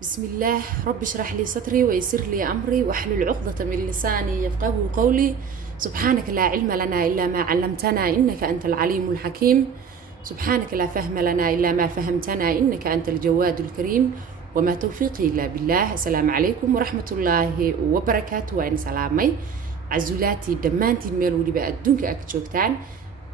بسم الله رب اشرح لي صدري ويسر لي أمري واحلل عقدة من لساني يفقهوا قولي. سبحانك لا علم لنا إلا ما علمتنا إنك أنت العليم الحكيم. سبحانك لا فهم لنا إلا ما فهمتنا إنك أنت الجواد الكريم. وما توفيقي إلا بالله. السلام عليكم ورحمة الله وبركاته. وأنا سلامي عزولاتي دمانتي ميل ولي بقى الدنك أكتشوكتان.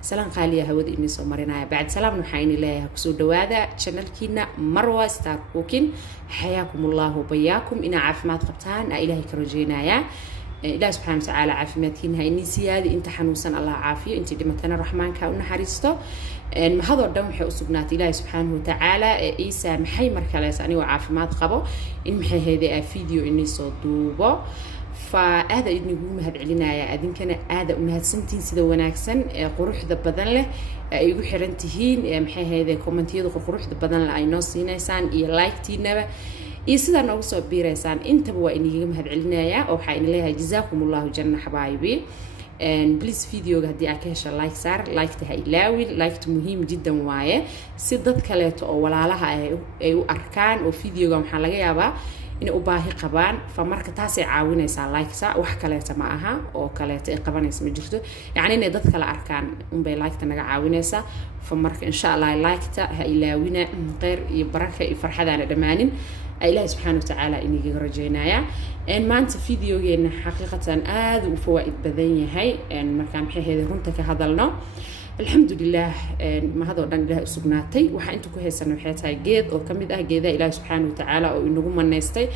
سلام خالية هود إني صومرنا بعد سلام نحين الله كسود هذا channel كينا مروة ستار كوكين. حياكم الله وبياكم إن عافمات قبتان إلهي كرجينا يا إله سبحانه وتعالى عافمتين هاي نسيادي أنت حنوسا الله عافية أنت دمتنا الرحمن كأن حريستو إن هذا الدم حي أسبنات إله سبحانه وتعالى إيسا محي مركلس أني وعافمات قبو إن محي هذا فيديو إني صدوبه فهذا إني يقول مهد علينا يا أدين كان هذا ومهد سنتين سيدا وناكسن قروح ذا بدن له يقول حرنتهين محي هذا كومنتي يدخل قروح ذا بدن له أي نص هنا إنسان لايك تينا سيدا نوصل بيرسان أنت بوا إني يقول مهد علينا يا أو حين لها جزاكم الله جنة حبايبي. بليز فيديو هدي أكيش لايك صار لايك تهاي لاوي لايك مهم جدا وايه سيدات كليتو أو ولا لها أي أركان وفيديو جم حلقة يابا إن أباهي قبان فمرك تاسع عاونة يسال لايك سا وحكلته معها أو كلته قبان اسمه جرته يعني إن ضد كلا أركان لايك تنجا عاونة سا فمرك إن شاء الله لايك تا هيلاوينا غير يبركة يفرح هذا على دمانين إله سبحانه وتعالى إني رجينايا إن ما أنت فيديو جينا حقيقة آذ وفوائد بدنيا هاي إن مكان حي هذا رنتك هذا لنا الحمد لله ما هذا ودان له سبناتي waxa inta ku heesan waxay tahay geed oo kamid ah geedaha Ilaahay subhanahu wa ta'ala oo inagu maneystay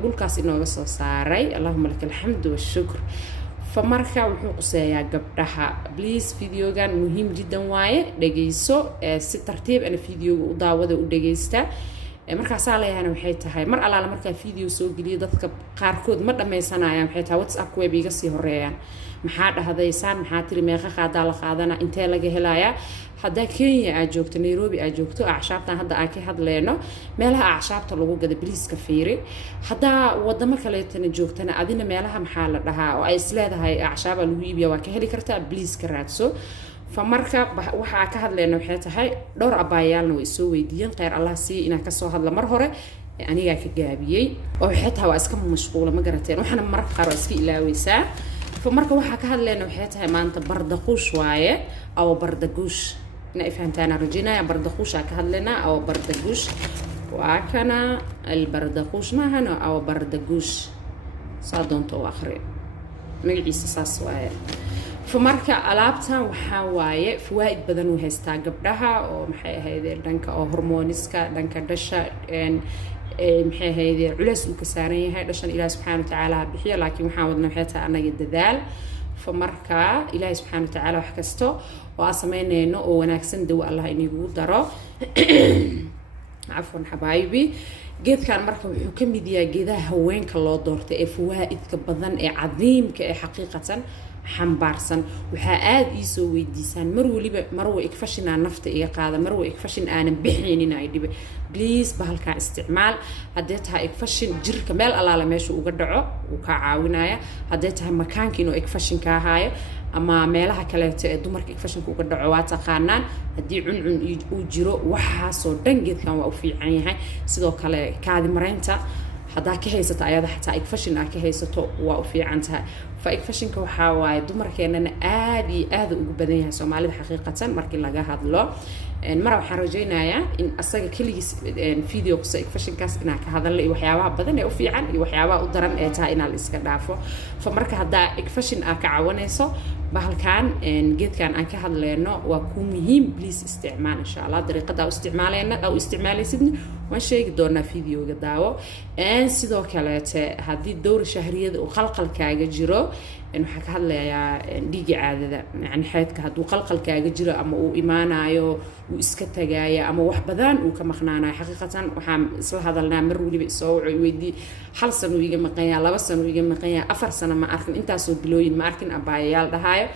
dhulkaas inooga soo saaray Allahumma lakal hamdu wa shukr famarka wuxuu quseeyaa gabdhaha please videogan muhiim jiddan waaye dhageyso si tartiib ana videoga u daawada u dhageysta markaas leeyahana waxay tahay mar alaala marka video soo geliyo dadka qaarkood ma dhameysanayaan waxay tahay WhatsApp web iga sii horeeyaan maxaa dhahdaysan maxaa tiri meeqa qaada la qaadana intee laga helayaa hadda Kenya aad joogto Nairobi aad joogto acshaabtan hadda aan ka hadleeno meelaha acshaabta lagu gado biliiska fiiri hadda wadamo kale tan joogtana adina meelaha maxaa la dhahaa oo ay isleedahay acshaaba lagu iibiyo waa ka heli kartaa biliiska raadso فمركا waxa ka hadleeno waxay tahay dhowr abaayaalna way soo weydiiyeen qeyr Allah si ina ka soo hadla mar hore aniga ka gaabiyay oo xitaa waa iska mashquul ma garateen waxana marka qaar iska ilaawaysaa فمركا waxa ka hadleeno waxay tahay maanta bardaqush waaye aw bardagush ina ifahantana rajina bardaqush ka hadleena aw bardagush waa kana البردقوش ما هنا aw bardagush saadonto akhri magaciisa saas waaye فمركا ألعابتها وحواية فوائد بدن وهستا قبلها ومحي هذه دنكا أو هرمونسكا دنكا دشا محي هذه علس وكسارية هاي دشان إله سبحانه وتعالى بحية لكن محاولنا وحياتها أنا جد ذال فمركا إله سبحانه وتعالى وحكستو وأسمينا إنه وناكسن دو الله إني يقدره عفوا حبايبي جيد كان مركب حكم ديا جيدا هوين كلا دورت فوائد كبدن عظيم كحقيقة حنبارسن waxaa aad ii soo weydiisaan mar waliba marwo ikfashina nafta iga qaada marwo ikfashin aan bixinin ay dhibe please bahalka isticmaal hadee tahay ikfashin jirka meel alaala meesha uga dhaco uu ka caawinaya hadee tahay makaanka inuu ikfashin ka haayo ama meelaha kale ee dumarka ikfashinka uga dhaco waa taqaanaan hadii cuncun uu jiro waxa soo dhangeedkan waa u fiican yahay sidoo kale kaadi mareynta hadaa ka haysato ayada xataa ikfashin aad ka haysato waa u fiican tahay فإكفاشنك وحاواي دمر كأننا آدي ugu badan yahay Soomaalida xaqiiqatan markii laga hadlo mara waxaan rajaynayaa in asaga kaligiis video qisa ikfashinkaas inaan ka hadalno iyo waxyaabaha badan ee u fiican iyo waxyaabaha u daran ee tahay inaan iska dhaafo fa marka hadda ikfashin aad ka caawinayso bahalkan geedkan aan ka hadleeno waa ku muhiim please isticmaal insha Allah dariiqada u isticmaaleyna aw isticmaalaysidna waan sheegi doonaa videoga daawo sidoo kale hadii dowr shahriyada oo qalqalkaaga jiro waxa ka hadlayaa dhiig caadada yani xeedka haduu qalqalkaaga jiro ama uu imaanayo uu iska tagaaya ama wax badan uu ka maqnaanayo xaqiiqatan waxaan isla hadalnaa mar waliba soo weydii hal sano iga maqanyaa 2 sano iga maqanyaa 4 sano ma arkin intaas oo bilooyin ma arkin abaayaal dhahayo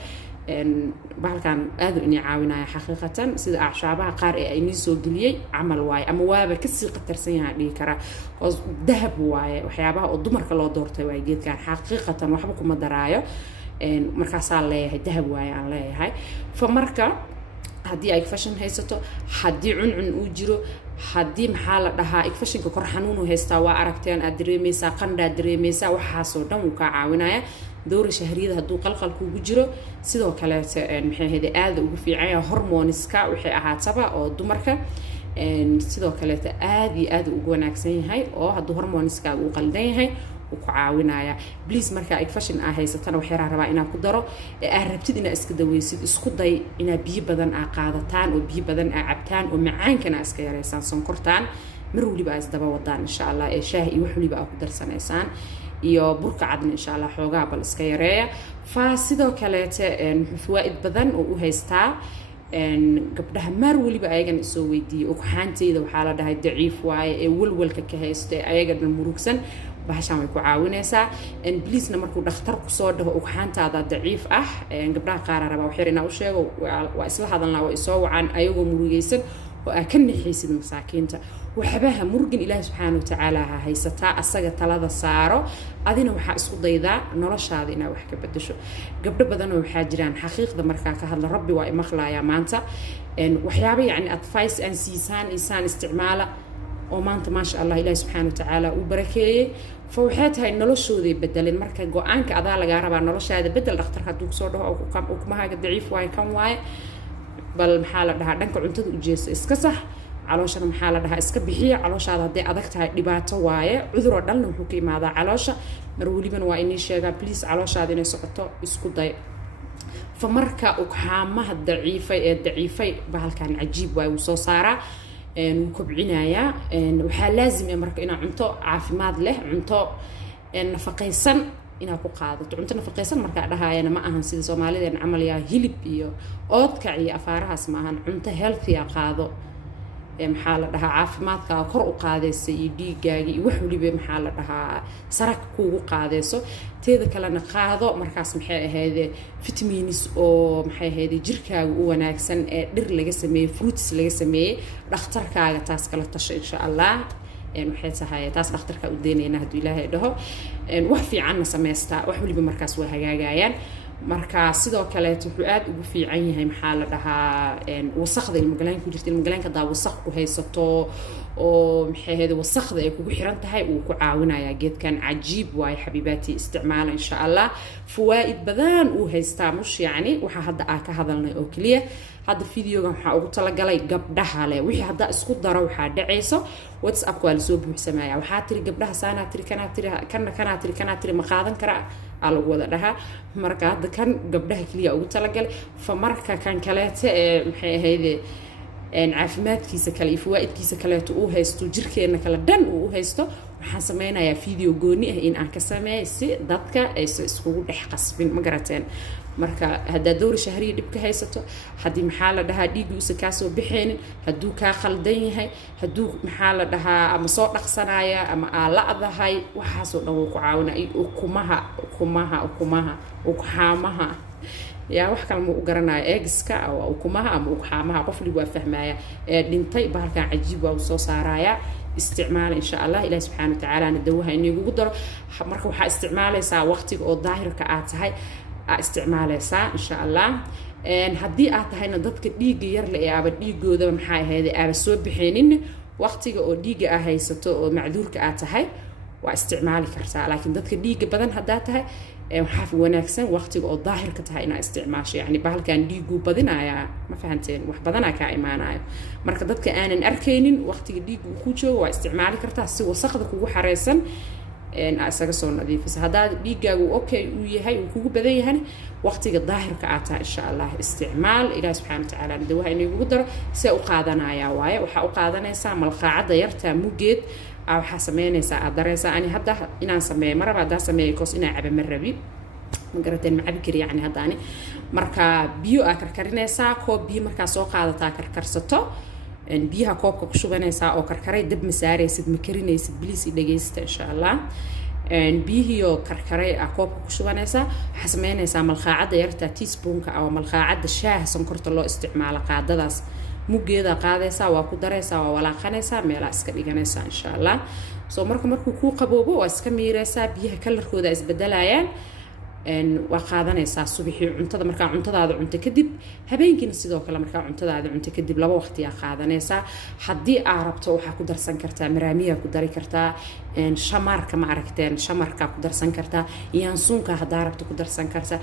bahalkan aad u inay caawinaya xaqiiqatan sida acshaabaha qaar ee ay soo geliyay amal waay ama waaba ka sii qatarsan yahay dhigi kara oo dahab waay waxyaabaha oo dumarka loo doortay waay geedkan xaqiiqatan waxba kuma daraayo markaas leeyahay dahab waay aan leeyahay fa marka haddii ay fashion haysato haddii cuncun uu jiro haddii maxaa la dhahaa infectionka kor xanuunu haystaa waa aragteen aad dareemaysaa qandhaad dareemaysaa waxaasoo dhan wuu kaa caawinaya dowra shahriyada hadduu qalqal kugu jiro sidoo kaleete maxay ahayd aad ugu fiican yahay hormoniska waxay ahaataba oo dumarka sidoo kaleete aad iyo aad ugu wanaagsan yahay oo hadduu hormoniskaaga uu qaldan yahay ku caawinaya please marka infection ah haysatana waxay rabaa inaa ku daro aad rabtid inaa iska daweysid isku day inaa biyo badan aa qaadataan oo biyo badan aa cabtaan oo macaankana iska yareysaan sonkortaan mar waliba is daba wadaan insha Allah ee shaah iyo wax waliba ku darsanaysaan iyo burka cadna insha Allah xoogaa bal iska yareeya fa sidoo kaleete fawaa'id badan oo u haystaa gabdhaha maar waliba ayagan soo weydiiyay oo xaanteeda waxaa la dhahay daciif waaye ee walwalka ka haysto ayaga dhan murugsan bahashan way ku caawinaysaa please markuu dhakhtar ku soo dhaho ugxaantaada daciif ah gabdhaha qaar raba wax yar inaa u sheego waa isla hadalnaa waa isoo wacaan ayagoo murugaysan oo aa ka nixaysid masaakiinta waxbaha murugin ilaahay subxaanahu wa tacaala ha haysataa asaga talada saaro adina waxaa isku daydaa noloshaada inaa wax ka bedesho gabdho badan oo waxaa jiraan xaqiiqda markaa ka hadla rabbi waa imaqlaaya maanta waxyaabo yacni advice aan siisaan isaan isticmaala oo maanta maasha Allah ilaahay subxaanahu wa tacaala uu barakeeyay فوحيت هاي نلشودي بدلين مركز جوانك أذا لجارة بقى نلش هذا بدل دكتور هدوك صوره أو كم هاي ضعيف واي كم واي بل محل ده دنك عنتد وجيس إسكسح علشان محل ده إسكبيحية علشان هذا أدكت هاي دبعته واي عذر دلنا حكي ماذا علشان مرولي من وإني شيء بليس علشان هذا نسقطه إسكوداي فمركز وكحامة الضعيفة بهالكان عجيب واي وصوصارة وكبعنايا waxaa laazim ah marka ina cunto caafimaad leh cunto nafaqaysan ina ku qaadato cunto nafaqaysan marka dhahaayana ma ahan sida Soomaaliyeed amal yaa hilib iyo oodka iyo afaarahaas ma ahan cunto healthy ah qaado maxaa la dhahaa caafimaadka kor u qaadaysa iyo dhiigaaga iyo wax waliba maxaa la dhahaa sarag kugu qaadayso teeda kalena qaado markaas maxay ahayd vitamins oo maxay ahayd jirkaaga u wanaagsan ee dhir laga sameeyay fruits laga sameeyay dhakhtarkaaga taas kala tasho insha Allah waxay tahay taas dhakhtarka u deynayna haduu Ilaahay dhaho wax fiican sameeysta wax waliba markaas waa hagaagayaan marka sidoo kale wuxuu aad ugu fiican yahay maxaa la dhahaa wasaqda ilmagalaanka ku jirta ilmagalaanka daa wasaq ku haysato oo maxay ahayd wasaqda ay kugu xiran tahay uu ku caawinaya geedkan cajiib waay xabiibaati isticmaala insha Allah fawaa'id badan uu haystaa mush yani waxa hadda aan ka hadalnay oo kaliya هذا الفيديو waxaa ugu talagalay gabdhaha leh wixii hadda isku daro waxa dhacayso WhatsApp ku la soo buuxsamaya waxa tiri gabdhaha saana tiri kana tiri ma qaadan kara alagu wada dhaha marka hadda kan gabdhaha kaliya ugu talagalay fa marka kan kaleete maxay ahayd caafimaadkiisa kale iyo fawaa'idkiisa kale uu haysto jirkeena kala dhan uu haysto waxaan sameynayaa video gooni ah in aan ka sameeyo si dadka ay iskugu dhex qasbin ma garateen marka hada dowr shahriye dib ka haysato hadii maxaa la dhahaa dhiiguusa ka soo bixeen haduu ka khaldan yahay haduu maxaa la dhahaa ama soo dhaqsanaya ama aalaadahay waxa soo dhan ku caawinay ukumaha يا وحكي المقرنة إكسكا أو كمها أو كحامها قفلي وفهمايا دينتي بهالكان عجيب وصوص رايا استعمال إن شاء الله إلى سبحانه وتعالى ندوها إني قدر مركب وح استعماله سا وقتك أو ظاهر كأتهاي استعماله سا إن شاء الله إن هدي أتهاي ندتك ديج يرلي أبد ديج جوده محاي هذا أبد سوى بحينين وقتك أو ديج أهاي ستو معذور كأتهاي واستعمالي كرسا لكن دتك ديج بدن هداتها وحاف وناكسن وقتك أو ظاهر كتها إن استعماش يعني بهالكان ديجو بدنا يا ما فهمتين وح بدنا كإيمانا مركضتك أنا أركينين وقتك ديجو خوشة واستعمالي كرتها سوى سقطك وحريسن إن أسقصون نظيف بس هذا ديجو أوكي ويهاي وكوجو بدي هني وقتك الظاهر كأتها إن شاء الله استعمال إلى سبحانه وتعالى ندوها إنه يقدر سأقادنا يا واي وحأقادنا سام القاعدة يرتى موجد أو حسمينيسا أدريسا أنا هدا إن سمي مرة بعد سمي كوس إن عب مربي مقرتين معبكر يعني هداني مركا بيو أكركرينيسا كوب بيو مركا سوق هذا تاكركرستو إن بيها كوب كشوبنيسا أو كركري دب مساري سد مكرينيس بليس إدجيست إن شاء الله إن بيهيو كركري أكوب كشوبنيسا حسمينيسا ملخاعد يرتا تيسبونك أو ملخاعد الشاه سنكرت الله استعمال قاعدة داس mugeeda qaadaysa waa ku daraysa waa walaaqanaysa meel iska dhiganaysa insha Allah soo markuu ku qaboobo waa iska miiraysa biyaha kalarkooda isbedelayaan وقادنaysaa subaxii cuntada markaa cuntadaada cunto kadib habeenkiina sidoo kale markaa cuntadaada cunto kadib laba waqti aa qaadanaysaa haddii aa rabto waxaa ku darsan kartaa maraamiya ku dari kartaa shamarka ma aragteen shamarka ku darsan kartaa yaansuunka hadaa rabto ku darsan kartaa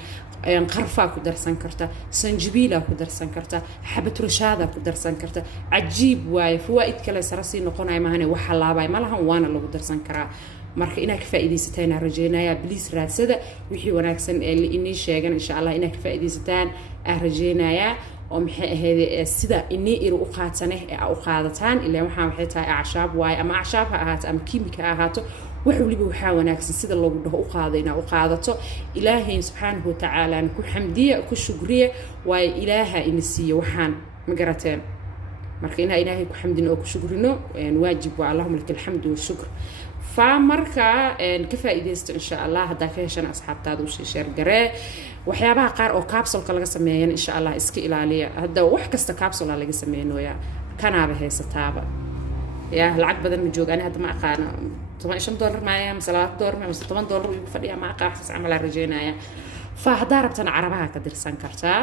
qarfa ku darsan kartaa sanjibiila ku darsan kartaa xabad rushaada ku darsan kartaa cajiib waaye fawaa'id kale sarasi noqonay maahane waxa laabay malahan waana lagu darsan karaa marka inaad ka faa'iideysataan rajeynaya please raadsada wixii wanaagsan ee inii sheegan insha Allah inaad ka faa'iideysataan rajeynaya oo maxay ahayd sida inii ir u qaatane ee u qaadataan ilaa waxay tahay acashaab waay ama acashaab ha ahaato ama kiimika ha ahaato wax waliba waxa wanaagsan sida loogu dhaho u qaadayna u qaadato ilaahay subhanahu wa ta'ala ku xamdiya ku shukriya waay ilaaha in siiyo waxaan ma garateen marka ilaahay ku xamdino oo ku shukrino waajib waa allahumma lakal hamdu wa shukr فمركا كفايديست إن شاء الله هذا كيشان أصحاب تادو شير جرى وحيابها قار أو كابسول كلا جسمين إن شاء الله إسكي إلالية هذا وحكست كابسول على جسمين ويا كان عبه ستابة يا العقد بدل من جوج أنا هذا ما أقانا طبعا إيش $1 معايا مثلا $1 مثلا $8 يفرق مع قاحس عمل الرجينا يا فهذا ربطنا عربها كدر سانكرتا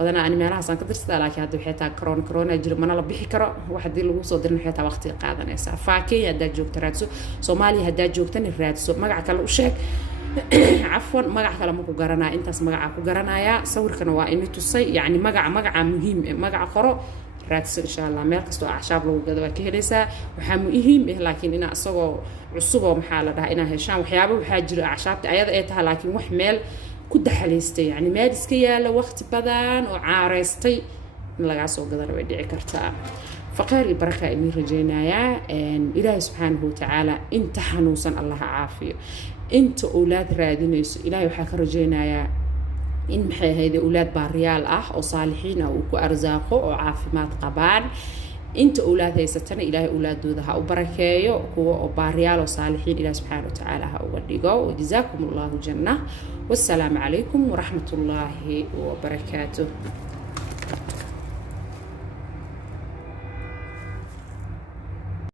بدنا أنا مالها سان كدر سدا لكن هذا حيتا كورونا جري منا لبيحي كرا واحد دي لو soo dirin حيتا waqti qaadanaysa faakay hada joogto raadso Soomaali hada joogtan raadso magac kale u sheeg afwan magac kale ma ku garanaa intaas magaca ku garanaya sawirkana waa inay tusay yani magaca muhiim magac qoro raadso insha Allah meel kasto acashaab lagu gado waa ka helaysaa waxa muhiim ah laakiin ina asagoo cusub oo maxaa la dhahaa ina heshaan waxyaabo waxa jira acashaabta ayada ay tahay laakiin wax meel كده حليستي يعني ما دسكيا لوقت بدن وعارستي لقى سوق قدر ودي كرتا فقال البركة إني رجينايا إن إلهي سبحانه وتعالى أنت حنوسا الله عافية أنت أولاد رادينيس إلهي وحك رجينايا إن محي هيدا أولاد باريال أو صالحين أو كأرزاقه أو عافمات قبان أنت أولاد هيستنا إلهي أولاد ذها وبركايو وباريال وصالحين إلهي سبحانه وتعالى هؤلاء وجزاكم الله جنة والسلام عليكم ورحمة الله وبركاته.